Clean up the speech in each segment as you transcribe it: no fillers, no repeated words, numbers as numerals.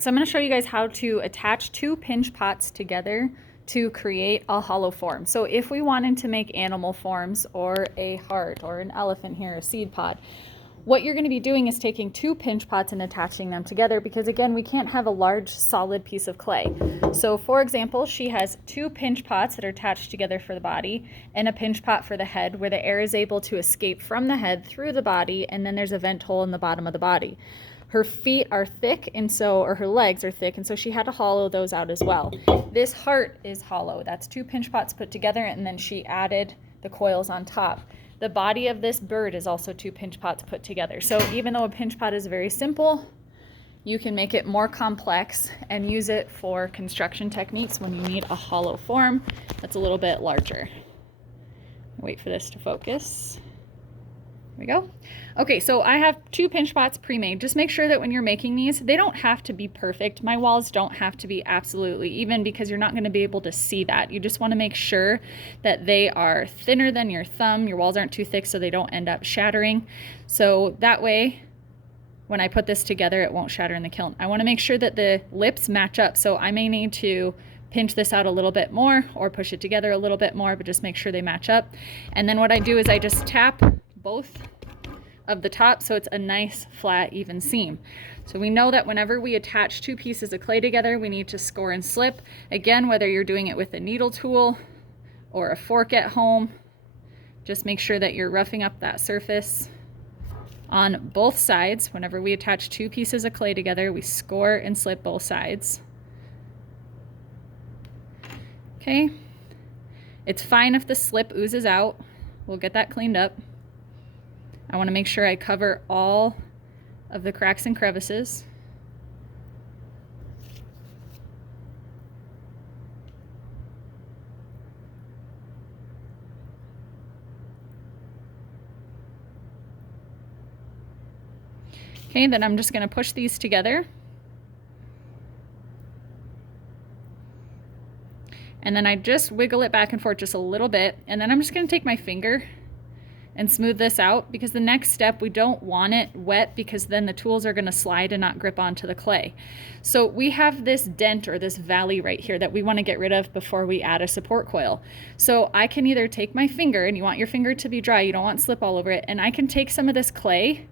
So I'm going to show you guys how to attach two pinch pots together to create a hollow form. So if we wanted to make animal forms or a heart or an elephant here, a seed pod, what you're going to be doing is taking two pinch pots and attaching them together, because again, we can't have a large solid piece of clay. So for example, she has two pinch pots that are attached together for the body and a pinch pot for the head, where the air is able to escape from the head through the body, and then there's a vent hole in the bottom of the body. Her feet are thick, and so, or her legs are thick, and so she had to hollow those out as well. This heart is hollow. That's two pinch pots put together, and then she added the coils on top. The body of this bird is also two pinch pots put together. So even though a pinch pot is very simple, you can make it more complex and use it for construction techniques when you need a hollow form that's a little bit larger. Wait for this to focus. There we go. Okay, so I have two pinch pots pre-made. Just make sure that when you're making these, they don't have to be perfect. My walls don't have to be absolutely even, because you're not going to be able to see that. You just want to make sure that they are thinner than your thumb. Your walls aren't too thick so they don't end up shattering. So that way, when I put this together, it won't shatter in the kiln. I want to make sure that the lips match up. So I may need to pinch this out a little bit more or push it together a little bit more, but just make sure they match up. And then what I do is I just tap both of the top so it's a nice flat even seam. So we know that whenever we attach two pieces of clay together, we need to score and slip. Again, whether you're doing it with a needle tool or a fork at home, just make sure that you're roughing up that surface on both sides. Whenever we attach two pieces of clay together, we score and slip both sides. Okay, it's fine if the slip oozes out. We'll get that cleaned up. I want to make sure I cover all of the cracks and crevices. Okay, then I'm just going to push these together. And then I just wiggle it back and forth just a little bit. And then I'm just going to take my finger and smooth this out, because the next step, we don't want it wet, because then the tools are going to slide and not grip onto the clay. So we have this dent or this valley right here that we want to get rid of before we add a support coil. So I can either take my finger, and you want your finger to be dry, you don't want slip all over it, and I can take some of this clay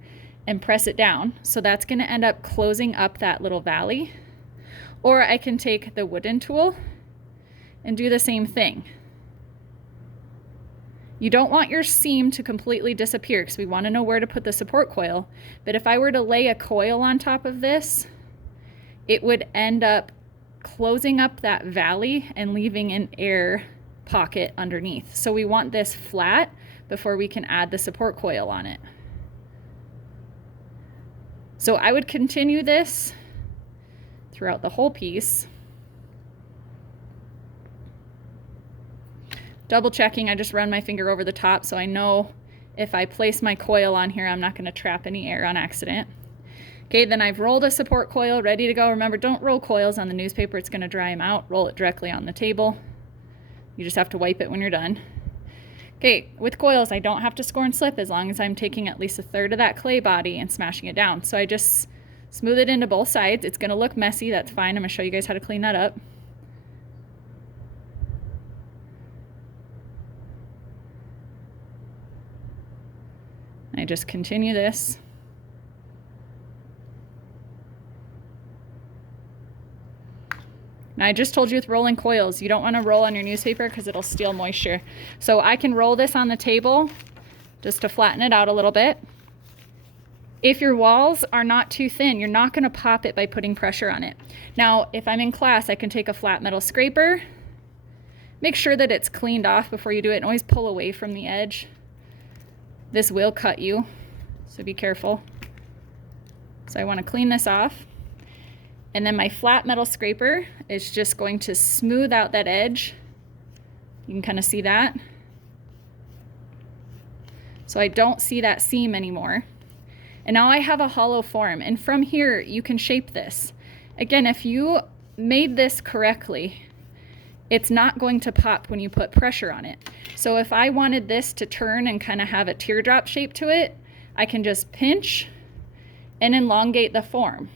and press it down. So that's going to end up closing up that little valley. Or I can take the wooden tool and do the same thing. You don't want your seam to completely disappear, because we want to know where to put the support coil. But if I were to lay a coil on top of this, it would end up closing up that valley and leaving an air pocket underneath. So we want this flat before we can add the support coil on it. So I would continue this throughout the whole piece. Double checking, I just run my finger over the top so I know if I place my coil on here, I'm not going to trap any air on accident. Okay, then I've rolled a support coil, ready to go. Remember, don't roll coils on the newspaper, it's going to dry them out. Roll it directly on the table. You just have to wipe it when you're done. Okay, with coils, I don't have to score and slip as long as I'm taking at least a third of that clay body and smashing it down. So I just smooth it into both sides. It's going to look messy, that's fine. I'm going to show you guys how to clean that up. I just continue this. Now I just told you with rolling coils, you don't want to roll on your newspaper because it'll steal moisture. So I can roll this on the table just to flatten it out a little bit. If your walls are not too thin, you're not going to pop it by putting pressure on it. Now, if I'm in class, I can take a flat metal scraper. Make sure that it's cleaned off before you do it, and always pull away from the edge. This will cut you, so be careful. So I want to clean this off. And then my flat metal scraper is just going to smooth out that edge. You can kind of see that. So I don't see that seam anymore. And now I have a hollow form. And from here, you can shape this. Again, if you made this correctly, it's not going to pop when you put pressure on it. So if I wanted this to turn and kind of have a teardrop shape to it, I can just pinch and elongate the form.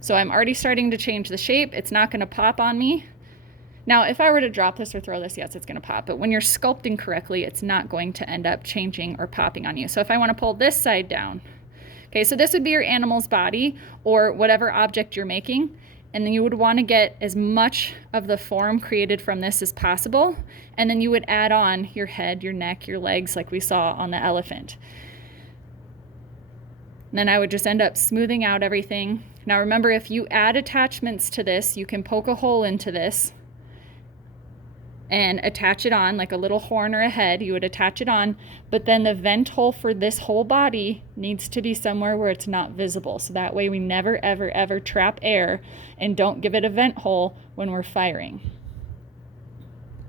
So I'm already starting to change the shape. It's not going to pop on me. Now, if I were to drop this or throw this, yes, it's going to pop. But when you're sculpting correctly, it's not going to end up changing or popping on you. So if I want to pull this side down, okay, so this would be your animal's body or whatever object you're making. And then you would want to get as much of the form created from this as possible. And then you would add on your head, your neck, your legs, like we saw on the elephant. And then I would just end up smoothing out everything. Now remember, if you add attachments to this, you can poke a hole into this and attach it on, like a little horn or a head. You would attach it on, but then the vent hole for this whole body needs to be somewhere where it's not visible. So that way we never, ever, ever trap air and don't give it a vent hole when we're firing.